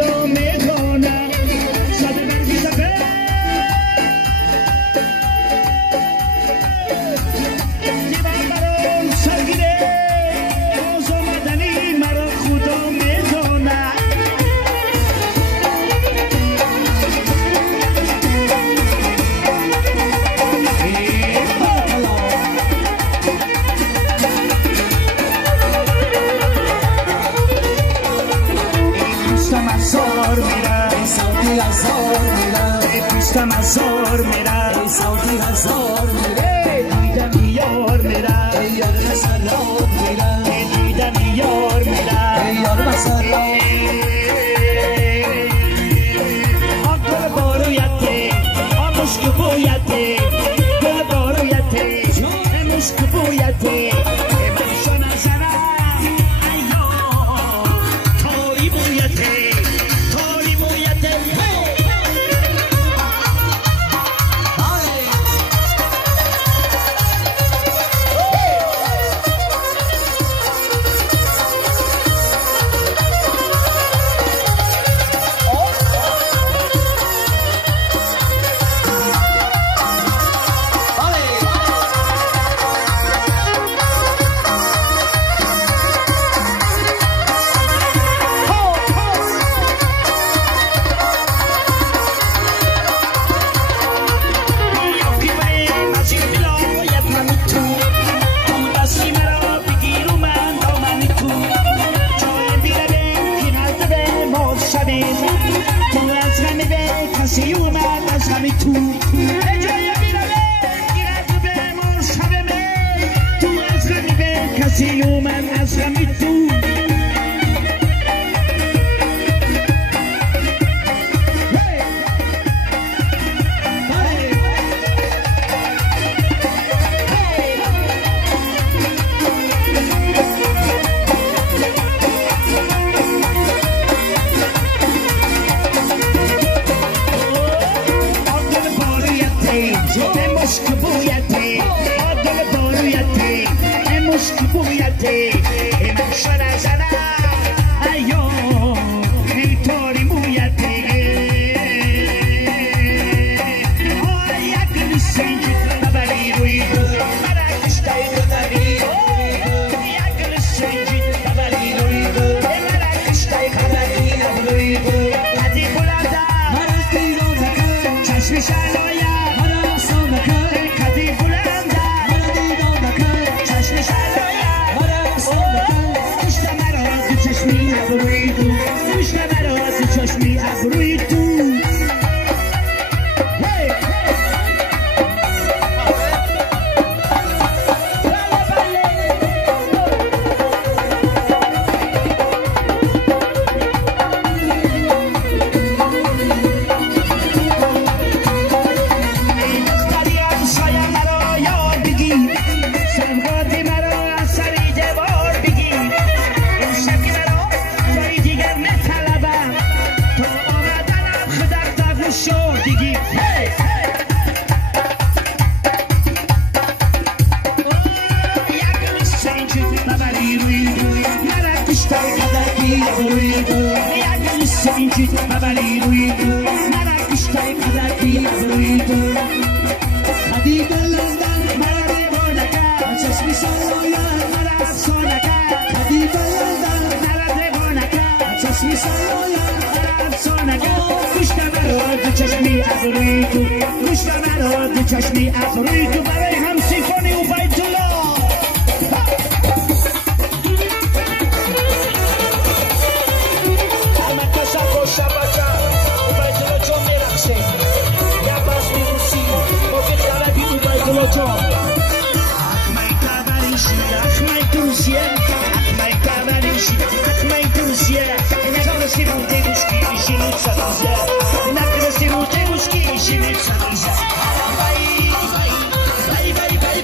خدا میدانم صد برگیز دیوان برام سرگیره باز آمدنی مرا خدا میدانم دوستم هزار میره ساعتی هزار میره دیدم یار میره یار مسلات میره دیدم یار میره یار مسلات آن بارویته آن مشک بویته گل بارویته مشک بویته منشان زنم ایو تاری بویته تاری بویته کسی اومد از غمی تو جای بیرانه گیرد به مر شب می تو از غمی به کسی اومد از غمی تو مشک بویته آدل بارویته مشک بویته من شده زنم ایو تاری مویته یک لسنجی ببری روی دو مرکشتای خداری یک لسنجی ببری روی دو مرکشتای خداری روی دو قدی بلندم مرکی رو نکن چشم شنایم چشمی ابروی تو برای هم سیفانی و بیت الله همه کسا خوشا بچه و بیت الله چون میرخشه یا باز میروسی موقع دردی و بیت الله چون اخمای کبریشی اخمای توسیه اخمای کبریشی اخمای توسیه نگرسی رو دیگوشکی ایشی نیچه دوزه نگرسی رو دیگوشکی ایشی نیچه دوزه Bye, bye, bye.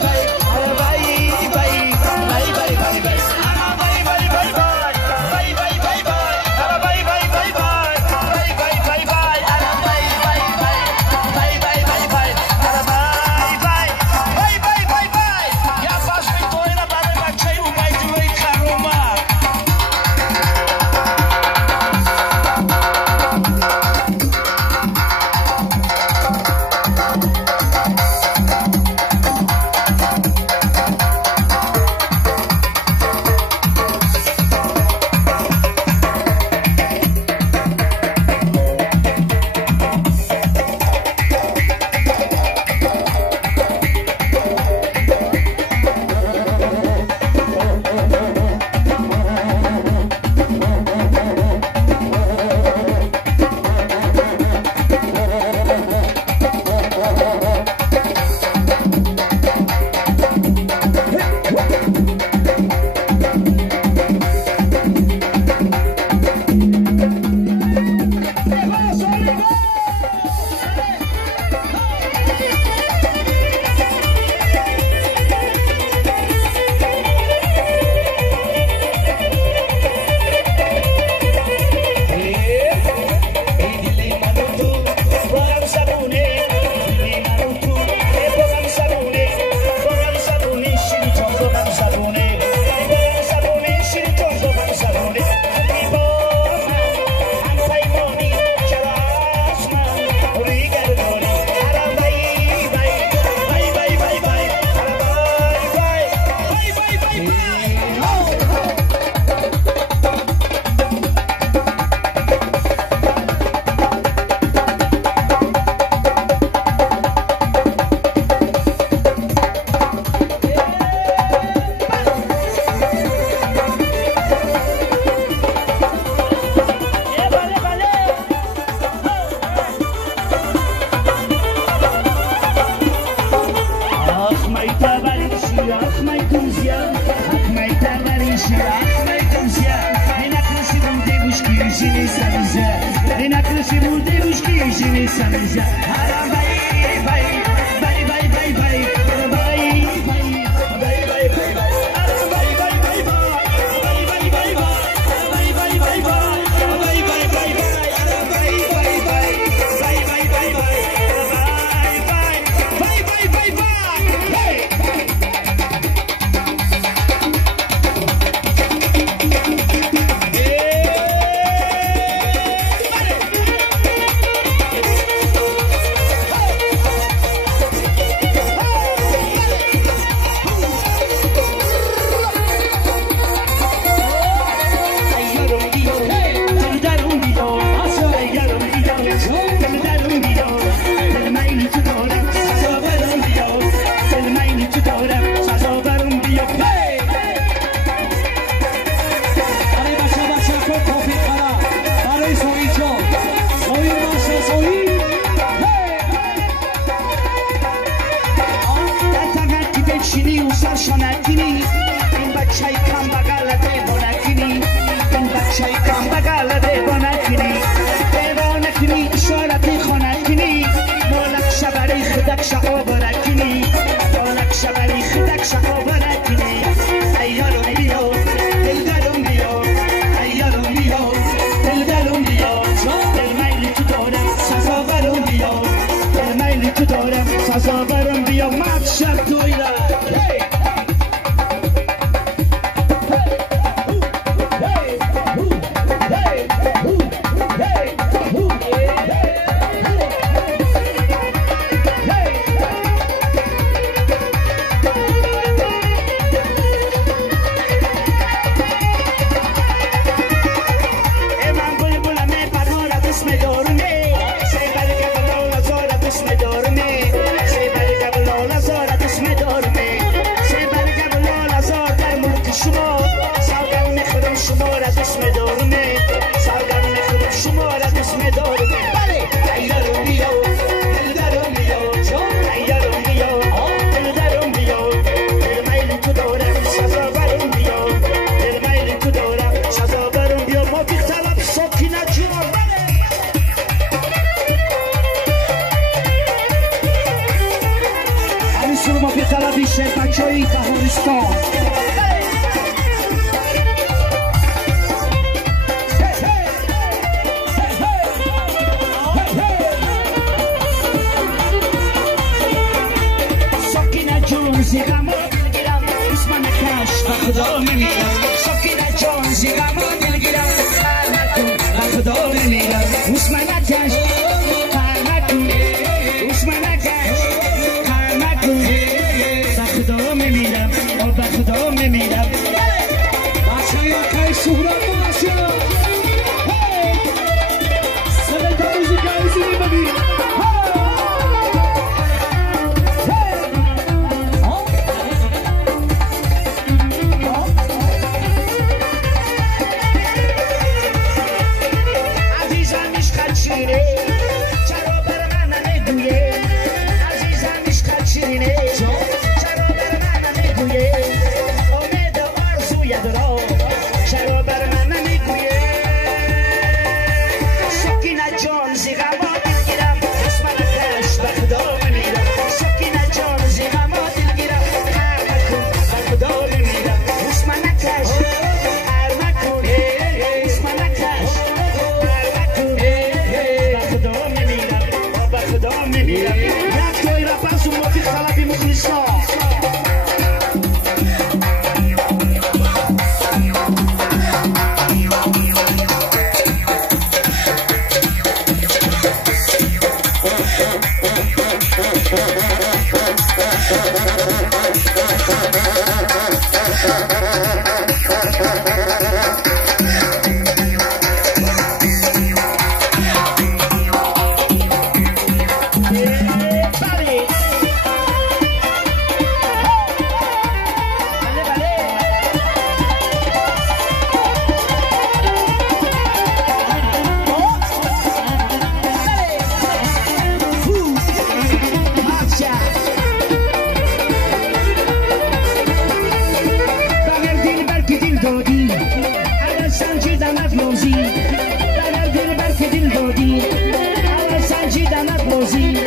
بودی اول سنجیدنت لازی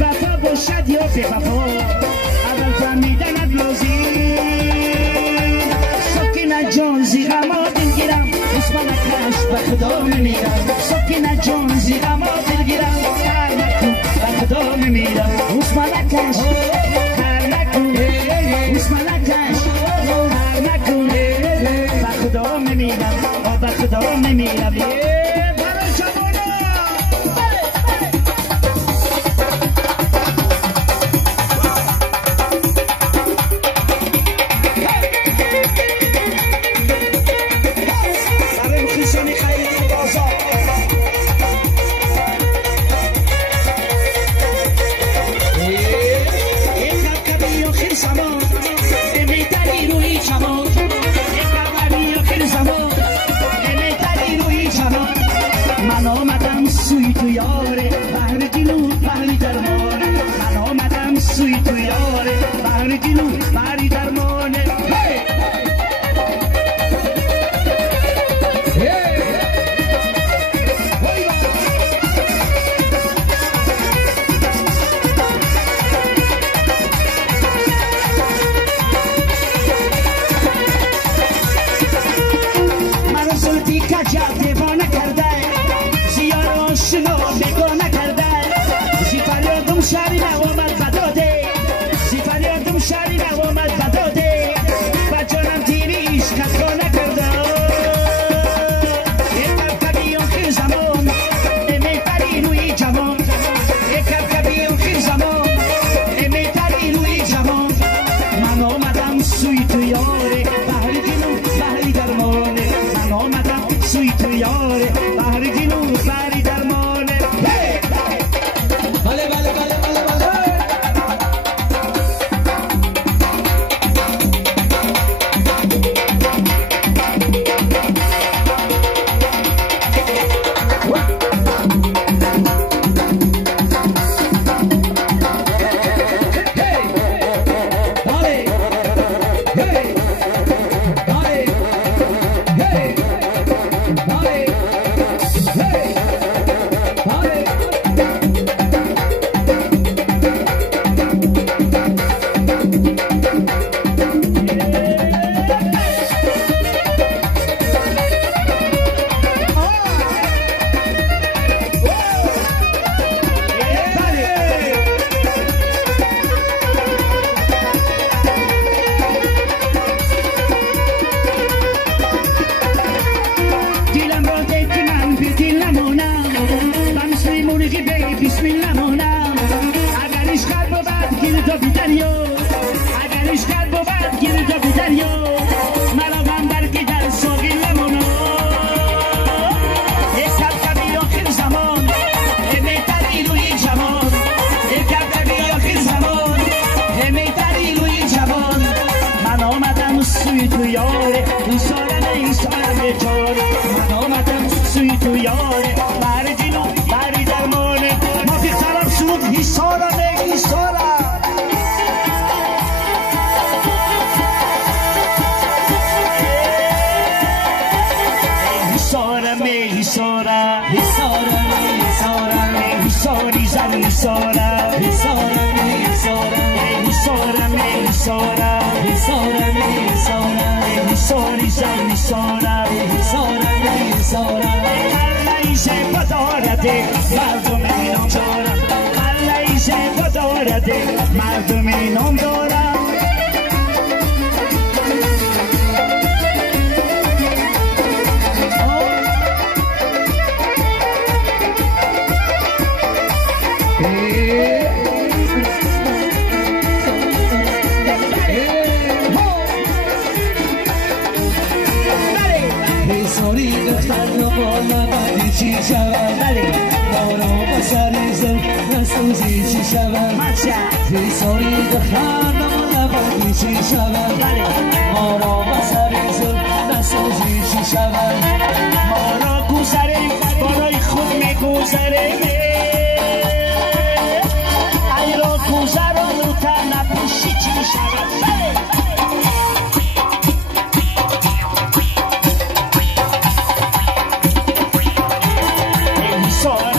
وفا باشد یا به وفا اول فهمیدنت لازی سکینه جان زیغما دلگیرم اسمانکش به خدا میمیرم سکینه جان زیغما دلگیرم هر نکن به خدا میمیرم اسمانکش هر نکن اسمانکش هر نکن به خدا میمیرم به خدا میمیرم من آمدم سوی تو یاره بهر گلو بهری درمانه من آمدم سوی تو یاره بهر گلو بهری درمانه من سلطی کجا دیوانه کرده شنو بگو نکرده زی فریادم شری نوامد بداده زی فریادم شری نوامد بداده و جانم تیری عشقت را نکرده یک کبی آخر زمان میپری روی جوان یک کبی آخر زمان میپری روی جوان من آمدم سوی تو یاره بهر گلو بهری درمانه من آمدم سوی تو یاره بهر گلو بهری درمانه بسم الله مونم اگرش قلب بود گیرد و دریا اگرش قلب بود گیرد و دریا مرا من برگی در ساقی لمونا یک کبی آخر زمان میتری روی جوان یک کبی آخر زمان میتری روی جوان من آمدم سوی تو یاره این سارم این سارم جاره من آمدم سوی تو یاره بر جلو بری درمانه Hisora me hisora Hisora me hisora Hisora me hisora Hisori zan hisora Hisora me hisora Hisora me hisora Hisora me hisora Hisori zan hisora Hisora me hisora Allah ise padorate Mardum non chora شب دارد مردمی نام دارم سوری دختر رو بالا بدی چی شود دارو بسر زن نسوزی چی شود سوری دختر رو بالا بدی چی شود دارو بسر زن نسوزی چی شود ما را گذره برای خود میگذره ای را گذران رو تا نپوشی چی شود Sorry.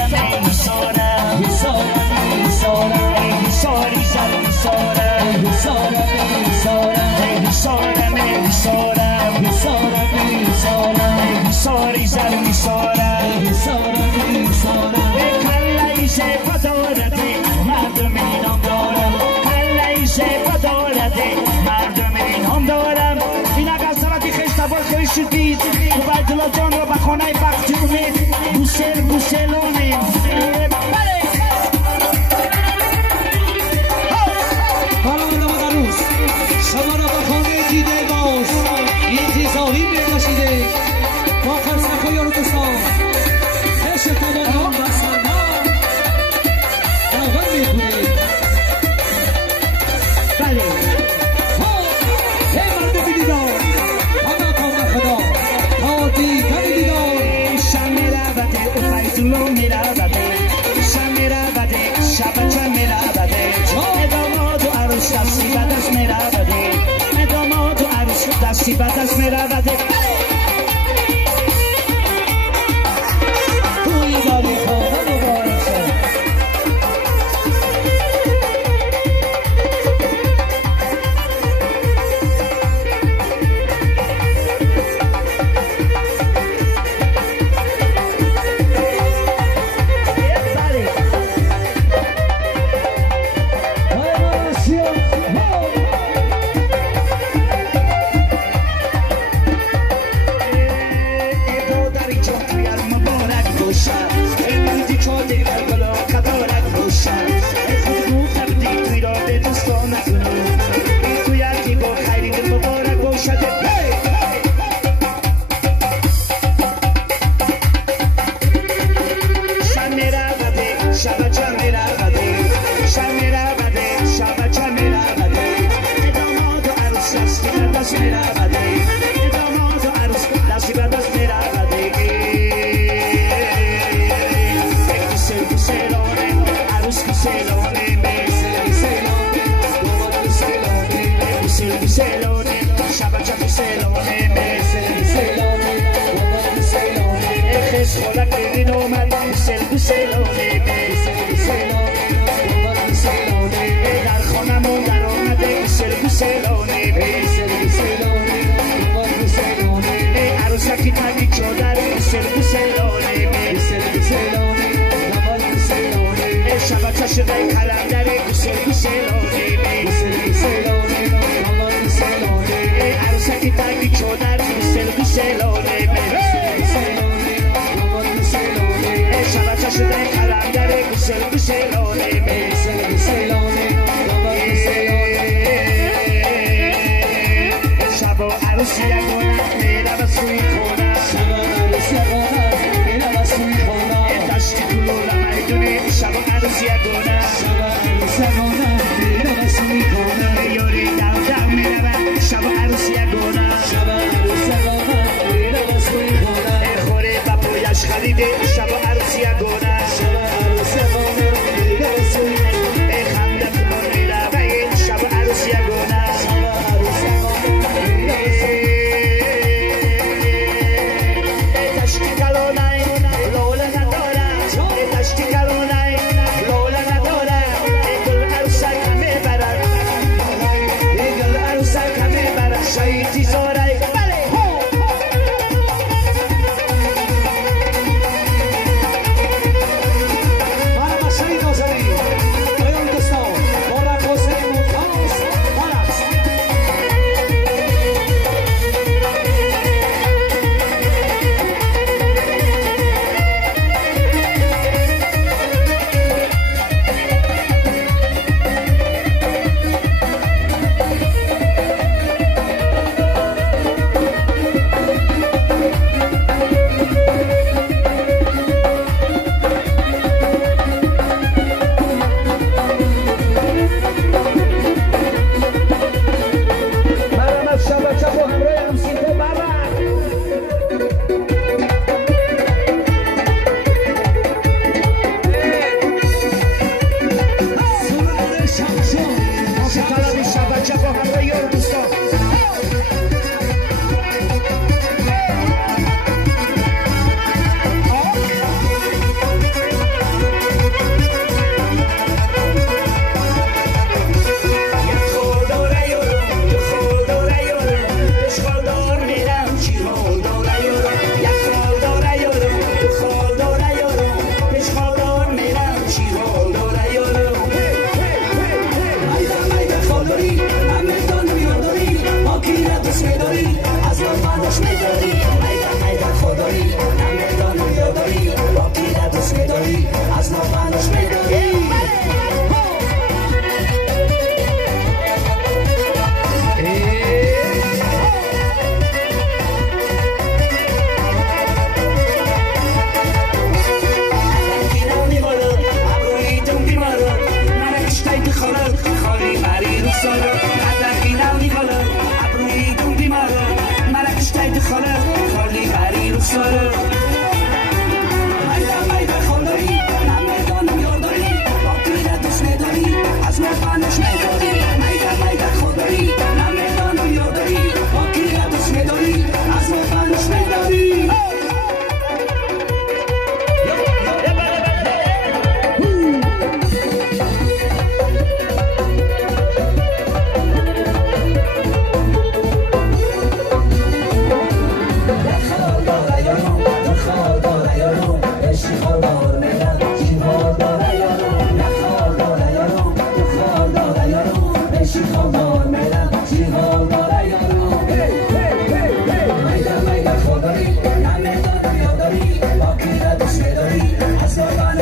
گوسلونه حالا آدم در روز شما را با خانه دیده باز این تیزاهی می‌کشیده با خرسک‌های رو دوستان عشق تمام و سرها دعوت می‌کنید بله هی مرد بیدیدار همه کام خدا تا دیگر بیدیدار شمه را بده اوفایتولو میرا بده شمه را بده شبچه میرا بده اداماد و عروس دستی بدش میرا بده اداماد و عروس دستی بدش میرا بده توی داری خواهد و بارشه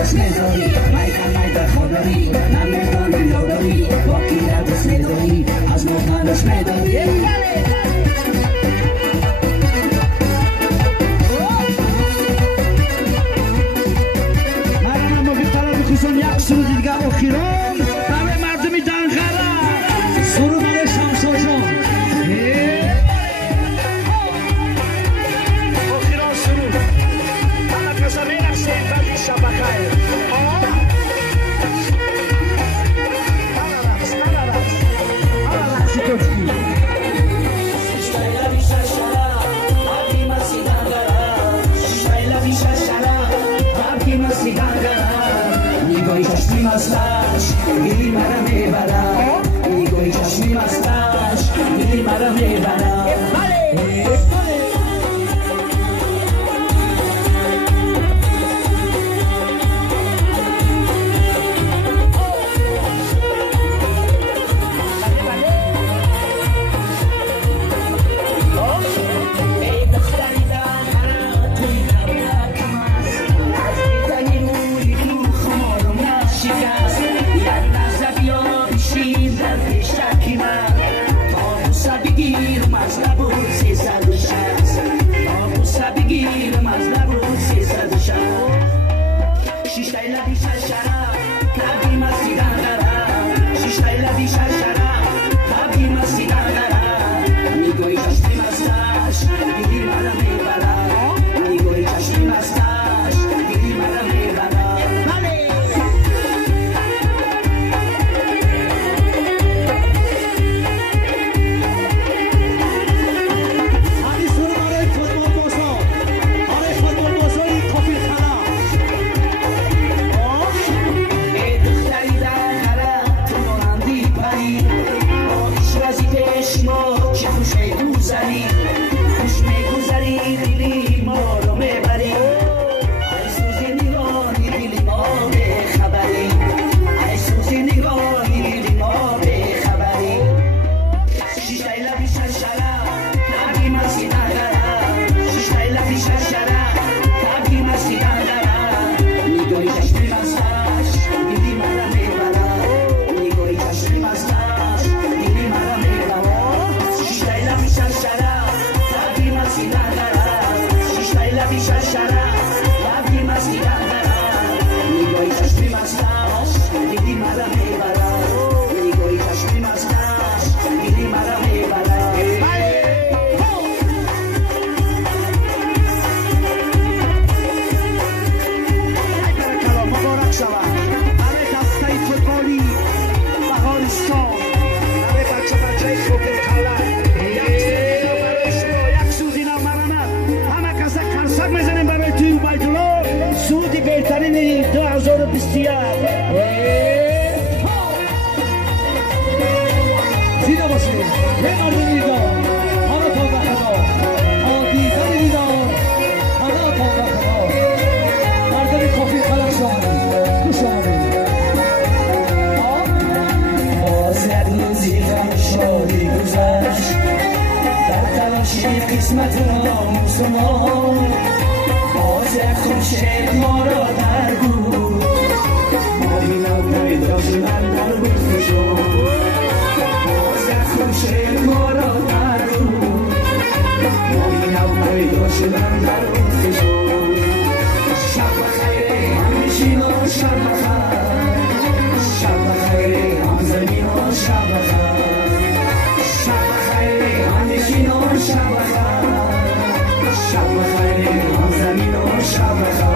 دست نداری مایده خوداری نمیدانی یاداری باقی دست نداری از مردن دست نداری من ما بیترا بخوزم یک سرود دیگر اخیران همه مردمی دنخره سرود برای شمشا جان اخیران سرود همه کسا میرخشیم بردی شب بخیر نیگوی چشمی مستش دیلی مرا میبرد نیگوی چشمی مستش دیلی مرا میبرد قسمت ناموس ما باز خورشید ما را در بود ما بینم پیدا شدن در بود شد باز خورشید ما را در بود ما بینم پیدا شدن در بود شد شب بخیر همشین و شب بخیر شب بخیر هم زمین و شب بخیر شب بخیر همشین و شب بخیر شب بخیر هم زمین و شب بخیر